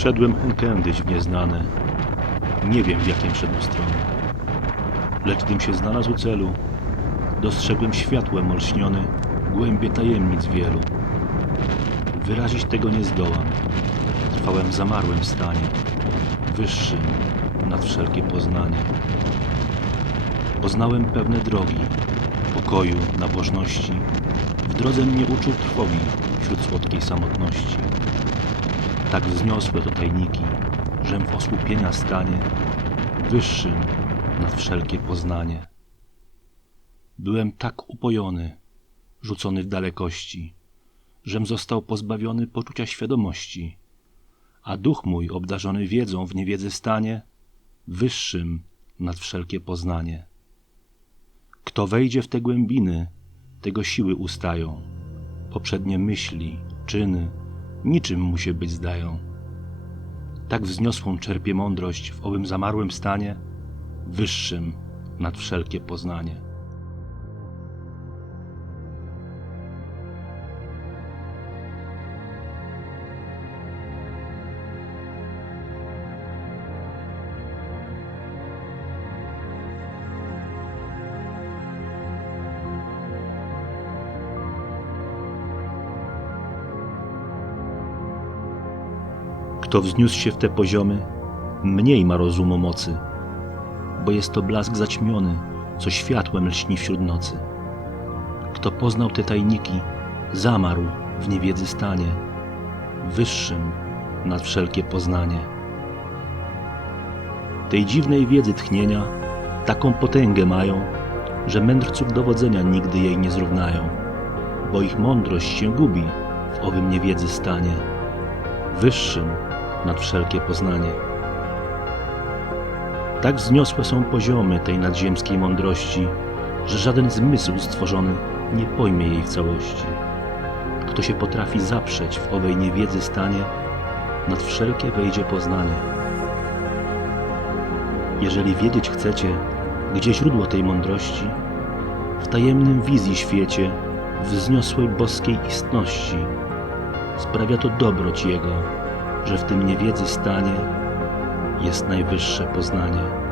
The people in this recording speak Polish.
Wszedłem kędyś w nieznane, nie wiem w jakiem szedł stronie. Lecz gdym się znalazł celu, dostrzegłem światłem olśniony głębie tajemnic wielu. Wyrazić tego nie zdołam, trwałem w zamarłym stanie, wyższym nad wszelkie poznanie. Poznałem pewne drogi, pokoju, nabożności, w drodze mnie uczył trwogi wśród słodkiej samotności. Tak wzniosłe to tajniki, żem w osłupienia stanie, wyższym nad wszelkie poznanie. Byłem tak upojony, rzucony w dalekości, żem został pozbawiony poczucia świadomości, a duch mój obdarzony wiedzą w niewiedzy stanie, wyższym nad wszelkie poznanie. Kto wejdzie w te głębiny, tego siły ustają, poprzednie myśli, czyny, niczym mu się być zdają. Tak wzniosłą czerpie mądrość w owym zamarłym stanie, wyższym nad wszelkie poznanie. Kto wzniósł się w te poziomy, mniej ma rozumu mocy, bo jest to blask zaćmiony, co światłem lśni wśród nocy. Kto poznał te tajniki, zamarł w niewiedzy stanie, wyższym nad wszelkie poznanie. Tej dziwnej wiedzy tchnienia taką potęgę mają, że mędrców dowodzenia nigdy jej nie zrównają, bo ich mądrość się gubi w owym niewiedzy stanie, wyższym nad wszelkie poznanie. Tak wzniosłe są poziomy tej nadziemskiej mądrości, że żaden zmysł stworzony nie pojmie jej w całości. Kto się potrafi zaprzeć w owej niewiedzy stanie, nad wszelkie wejdzie poznanie. Jeżeli wiedzieć chcecie, gdzie źródło tej mądrości, w tajemnym wizji świecie wzniosłej boskiej istności, sprawia to dobroć Jego, że w tym niewiedzy stanie jest najwyższe poznanie.